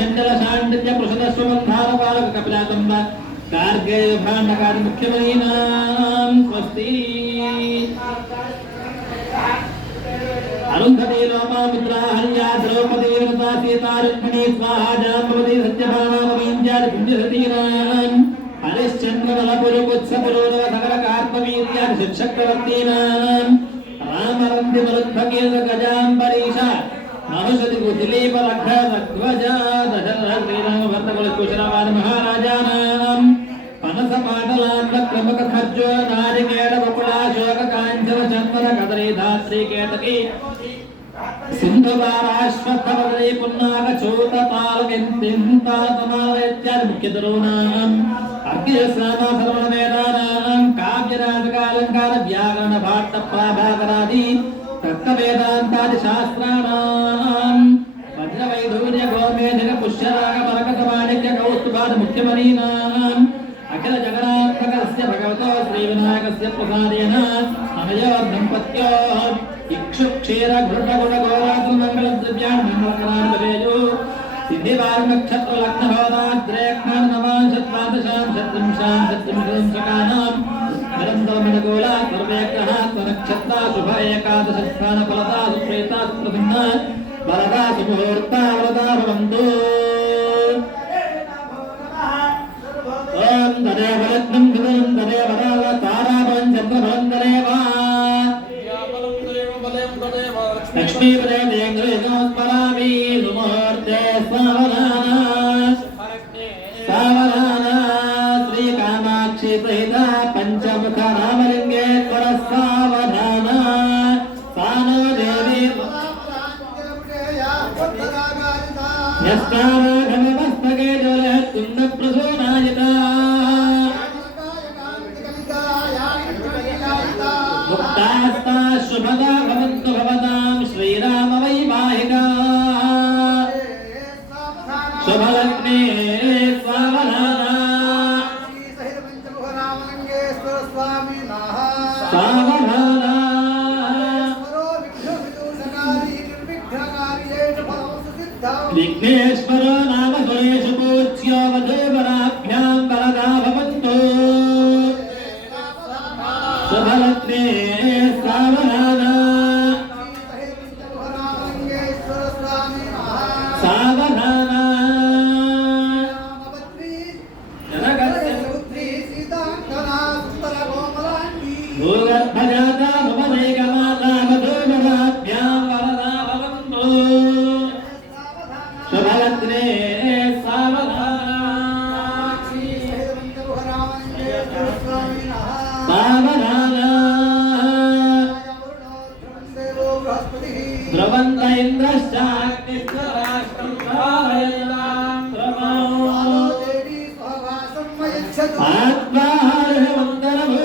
जंडल शांडित्य प्रसदस्वबंधार बालक कपिलातंब कार्गे भांडकार मुख्यमनीनां स्वस्ति अरुंधति लोपामुद्रा हल्या द्रौपदी वृता सीता रुक्मिणी स्वाहा जाम्बवती सत्यभामा कवींद्या पुण्यसतीनां हरिश्चंद्र बलपुरुकुत्सपुरोरव सकल कार्पवीर्या शिक्षक्रवर्तीनां रामरन्ति मरुद्भगीर गजाम्बरीश मनुषति कुदिलीप लग्ध्वजा दशरथ श्रीराम भर्तकुल कुशलवाद महाराजानां पनस पाटलांब क्रमक खर्जो नारिकेल बकुला शोक कांचन चंदन कदली धात्री केतकी सिंधुवाराश्वत्थवदली पुन्नाग चूत तालकिंतिंता तमालयत्यादि मुख्यतरूणां अर्घ्यस्नाना सर्वण वेदानां काव्यराजकालंकार व्याकरण भाट्ट प्राभाकरादि तत्त्ववेदान्तादि शास्त्राणां वज्रवैढूर्य गोमेधिक पुष्यराग मरकत माणिक्य कौस्तुभादि मुख्यमनीनां अखिल जगन्नाथकस्य भगवतो श्रीविनायकस्य प्रसादेन अनयोर्दम्पत्योः इक्षुक्षीर घृतगुणगोरात्रमङ्गलद्रव्याणि मङ्गलकराणि भवेयुः सिद्धिवार्मक्षत्रलग्नहोदाद्रेक्ष्णां नवांशत्वादशां शत्रिंशां शत्रिंशकानां निरन्तरमणगोला सर्वेग्रहा स्वनक्षत्रा शुभ एकादशस्थान फलदा सुप्रेता सुप्रसन्ना वरदा सुमुहूर्ता वरदा भवन्तु ओम तदेव रत्नं कृतं तदेव ताराबलं चन्द्रबलं तदेव लक्ष्मीपदे देङ्गृहस्मरामि सुमुहूर्ते सावधाना श्रीकामाक्षी सहिता पंचमुख रामलिंगेश्वर सावधाना सानो देवी यस्ताराघवमस्तके ज्वलत्कुन्दप्रसूनायिता मुक्तास्ता शुभदा भवन्तु भवतां श्रीराम वैवाहिका शुभलग्ने सावधाना सावधाना विघ्नेश्वरो नाम सुरेश पूज्यो वधूवराभ्यां वरदा भवन्तु शुभलग्ने सावधाना सावधाना भूगर्भजाता भवनेकमाता वधूवराभ्यां वरदा भवन्तु शुभलग्ने सावधाना सावधाना ध्रुवन्त इन्द्रश्चाग्निश्चराष्ट्रं धारयतां ध्रुवम् आत्माहर्षवन्दनभो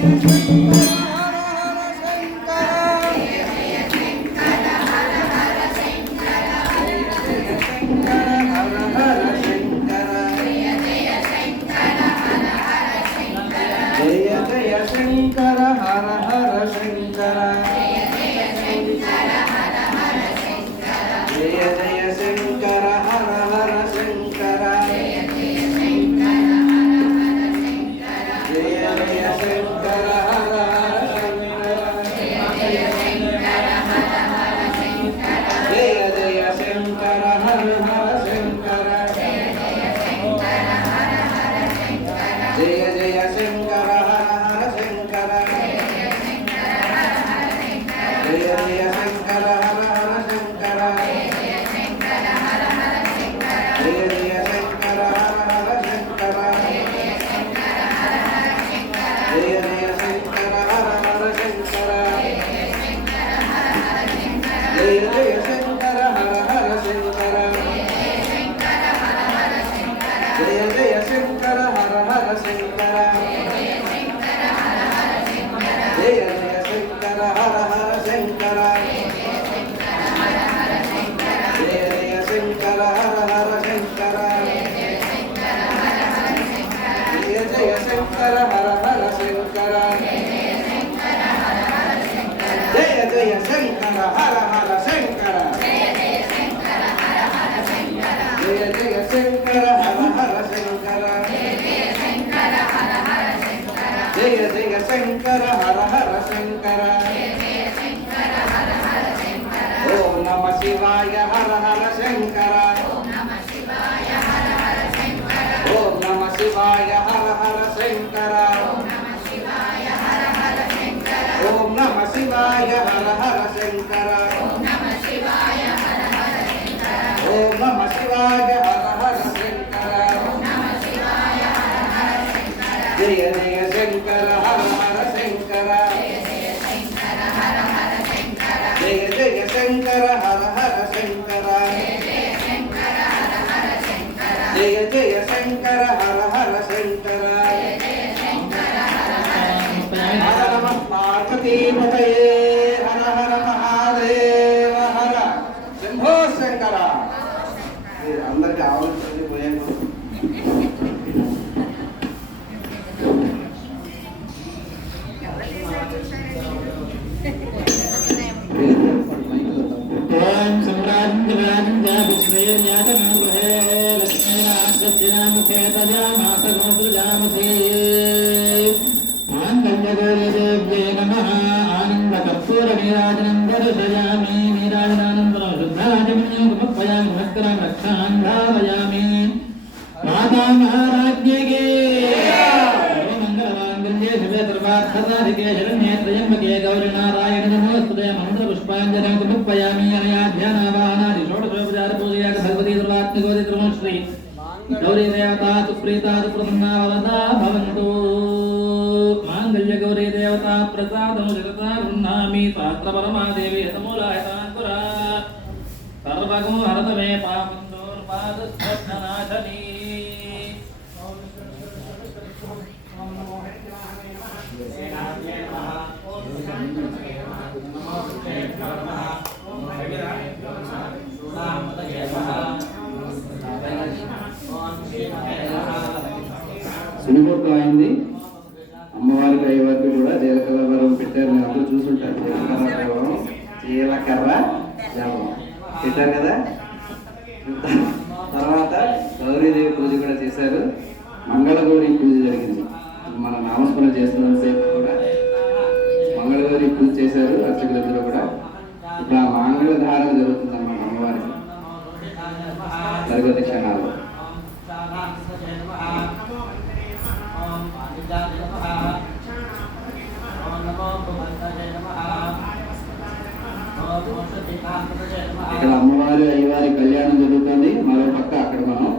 Thank you. హర హర శంకర జయ జయ శంకర హర హర శంకర జయ జయ శంకర హర హర శంకర జయ జయ శంకర హర హర శంకర జయ జయ శంకర హర హర శంకర జయ జయ శంకర హర హర శంకర జయ జయ శంకర హర హర శంకర జయ జయ శంకర హర హర శంకర జయ జయ శంకర హర హర శంకర జయ జయ శంకర హర హర శంకర జయ జయ శంకర హర హర శంకర జయ జయ శంకర హర హర శంకర జయ జయ శంకర హర హర శంకర జయ జయ శంకర హర హర శంకర జయ జయ శంకర హర హర శంకర జయ జయ శంకర హర హర శంకర ఓం నమ శివాయ హర హర శంకర ఓం నమ శివాయ హర హర శంకర ఓం నమ శివాయ హర హర శంకర ఓం నమ శివాయ హర హర శంకర జయ జయ శంకర హర హర శంకర జయ జయ శంకర హర హర శంకర జయ జయ శంకర హర హర శంకర హర నమ పార్వతీపతయే హర హర మహాదేవ హర శంభో శంకర అందరికి ఆలోచన పోయాను ఓం సంరాజ్ఞాతమృహే లక్ష్మీనాథముఖే తజామాసముద్రజామసే మాంగళ్యగౌరీదేవ్యే నమః ఆనందకర్పూరనీరాజనం దర్శయామి నీరాజనానందరం శుద్ధాచమనీయం సమర్పయామి భక్తరాం రక్షాం ధారయామి మాతా మహారాజ్ఞే మంగళమాంగళ్యే శివే సర్వార్థసాధికే శరణ్యే త్రయంబకే గౌరీ నారాయణ నమోస్తుతే మంత్రపుష్పాంజలిం సమర్పయామి అనయా ధ్యానావాహనాది షోడశోపచార పూజయాక భగవతీ సర్వాత్మకోది త్రిగుణశ్రీ గౌరీ దేవతా సుప్రీతా సుప్రసన్నా వరదా భవంతు మాంగళ్య గౌరీ దేవతా ప్రసాదం జగతా గృహ్ణామి శాస్త్ర పరమాదేవి యతమూలాయతాంకురా సర్వగో హరత మే పాపం దూర్పాదస్వప్ననాశనీ సునిపొట్టు అయింది అమ్మవారికి అయ్యవారికి కూడా జీలకర్ర వరం పెట్టారు. మీరు అందరూ చూసుంటారు. జీలకర్ర జవం పెట్టారు కదా. తర్వాత గౌరీదేవి పూజ కూడా చేశారు. మంగళగౌరి పూజ జరిగింది. మన నామస్మరణ చేస్తున్న సేపు కూడా మంగళగౌరి పూజ చేశారు అర్చకులందరూ కూడా. ఇప్పుడు ఆ మంగళ ధారణ జరుగుతుందన్నమాట అమ్మవారికి తరగతి క్షణాలు. ఇక్కడ అమ్మవారి అయ్యవారి కళ్యాణం జరుగుతుంది. మరో పక్క అక్కడ మనం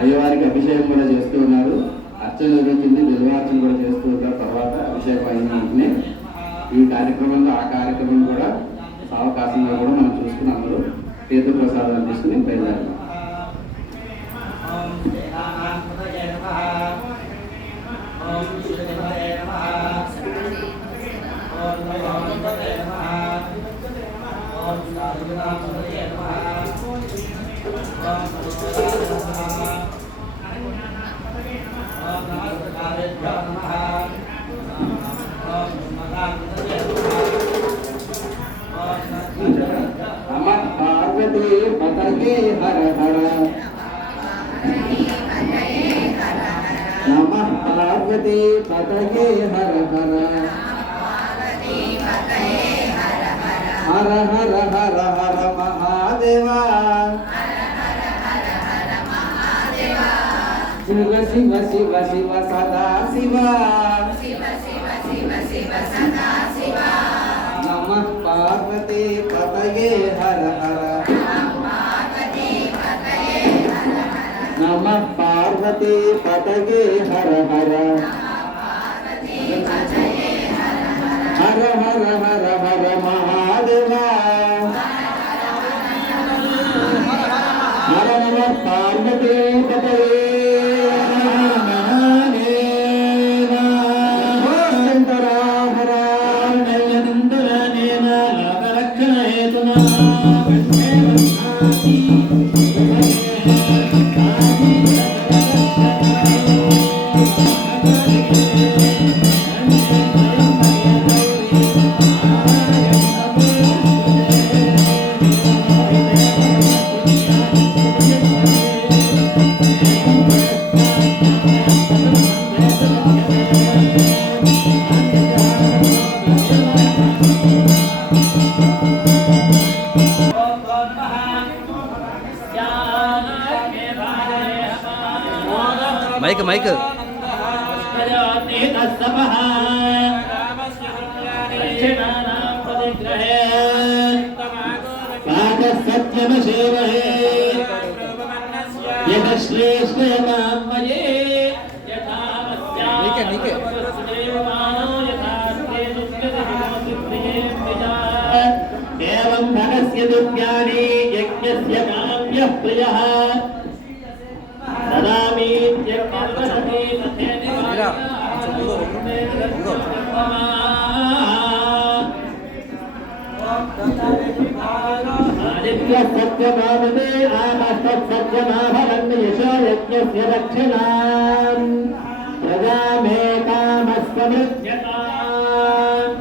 అయ్యవారికి అభిషేకం కూడా చేస్తూ ఉన్నారు. అర్చన జరుగుతుంది. బిల్వార్చన కూడా చేస్తూ ఉంటారు. తర్వాత అభిషేకం అయిన వెంటనే ఈ కార్యక్రమంలో ఆ కార్యక్రమం కూడా అవకాశంగా కూడా మనం చూసుకుని అందరూ తీర్థ ప్రసాదాలు తీసుకుని బయలుదేరాం. पतये हर हर नमः पार्वती पतये हर हर हर हर हर हर महादेवा शिव शिव शिव शिव सदा शिवा नमः पार्वती पतये हर हर नमः पार्वती पतये हर हर हर हर हर हर महादेवा हर नमः पार्वती पतये మైక్ మైక్ एवं धनस्य दुर्ज्ञाने यज्ञस्य काम्यः प्रियः सत्यमानते आमस्तत्सत्यमाभवन् यशो यज्ञस्य दक्षिणाम् प्रजामेकामस्वमृज्यताम्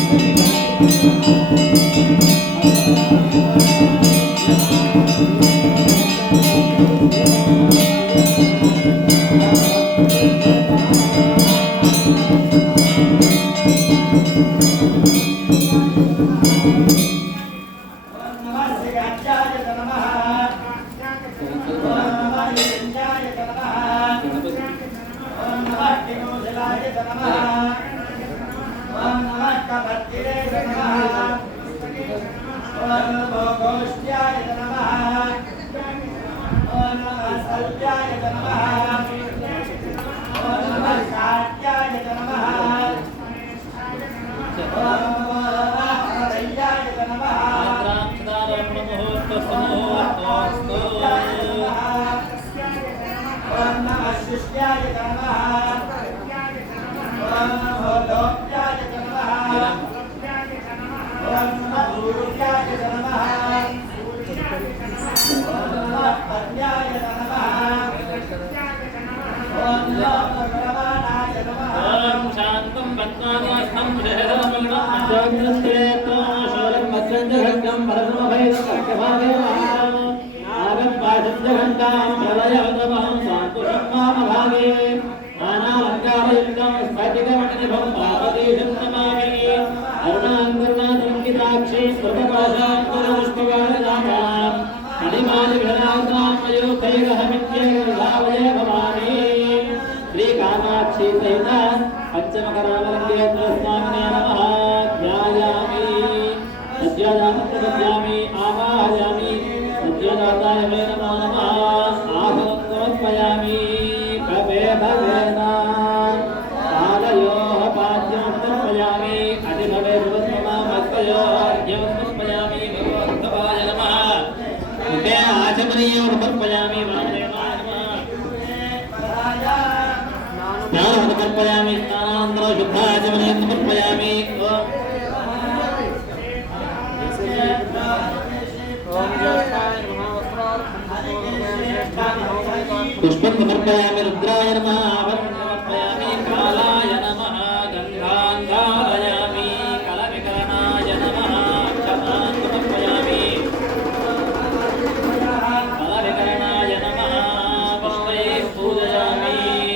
Thank you. पुष्पं समर्पयामि रुद्राय नमः समर्पयामि कालाय नमः गन्धान् धारयामि कलविकरणाय नमः क्षतान् समर्पयामि कलविकरणाय नमः पुष्पैः पूजयामि